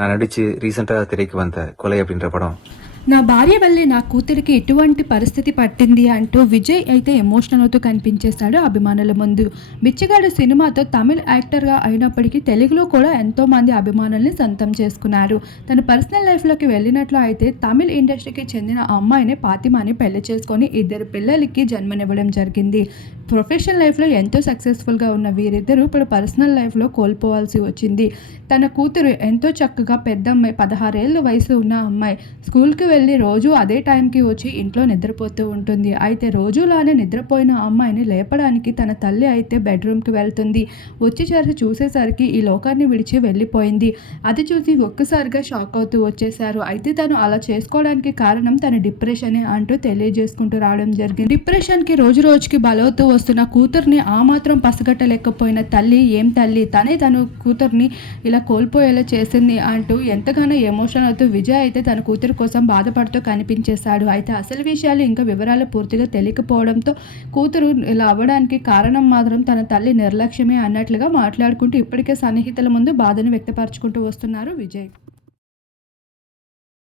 நான் நடிச்சு ரீசெண்டாக திரைக்கு வந்த கொலை அப்படின்ற படம் నా భార్య వల్లే నా కూతురికి ఎటువంటి పరిస్థితి పట్టింది అంటూ విజయ్ అయితే ఎమోషనల్ అవుతూ కనిపించేశాడు అభిమానుల ముందు. బిచ్చగాడు సినిమాతో తమిళ్ యాక్టర్గా అయినప్పటికీ తెలుగులో కూడా ఎంతోమంది అభిమానుల్ని సొంతం చేసుకున్నారు. తన పర్సనల్ లైఫ్లోకి వెళ్ళినట్లు అయితే తమిళ్ ఇండస్ట్రీకి చెందిన అమ్మాయిని పాతిమాని పెళ్ళి చేసుకొని ఇద్దరు పిల్లలకి జన్మనివ్వడం జరిగింది. ప్రొఫెషనల్ లైఫ్లో ఎంతో సక్సెస్ఫుల్గా ఉన్న వీరిద్దరూ ఇప్పుడు పర్సనల్ లైఫ్లో కోల్పోవాల్సి వచ్చింది. తన కూతురు ఎంతో చక్కగా పెద్ద అమ్మాయి పదహారేళ్ళ వయసు ఉన్న అమ్మాయి స్కూల్కి వెళ్ళి రోజు అదే టైంకి వచ్చి ఇంట్లో నిద్రపోతూ ఉంటుంది. అయితే రోజులానే నిద్రపోయిన అమ్మాయిని లేపడానికి తన తల్లి అయితే బెడ్రూమ్కి వెళ్తుంది. వచ్చేసరికి చూసేసరికి ఈ లోకాన్ని విడిచి వెళ్ళిపోయింది. అది చూసి ఒక్కసారిగా షాక్ అవుతూ వచ్చేసారు అయితే తను అలా చేసుకోవడానికి కారణం తన డిప్రెషనే అంటూ తెలియజేసుకుంటూ రావడం జరిగింది. డిప్రెషన్కి రోజు రోజుకి బలవుతూ వస్తున్న కూతుర్ని ఆ మాత్రం పసగట్టలేకపోయిన తల్లి ఏం తల్లి? తనే తన కూతుర్ని ఇలా కోల్పోయేలా చేసింది అంటూ ఎంతగానో ఎమోషన్ అవుతూ విజయ్ అయితే తన కూతురు కోసం బాధపడుతూ కనిపించేశాడు. అయితే అసలు విషయాలు ఇంకా వివరాలు పూర్తిగా తెలియకపోవడంతో కూతురు ఇలా అవ్వడానికి కారణం మాత్రం తన తల్లి నిర్లక్ష్యమే అన్నట్లుగా మాట్లాడుకుంటూ ఇప్పటికే సన్నిహితుల ముందు బాధను వ్యక్తపరచుకుంటూ వస్తున్నారు విజయ్.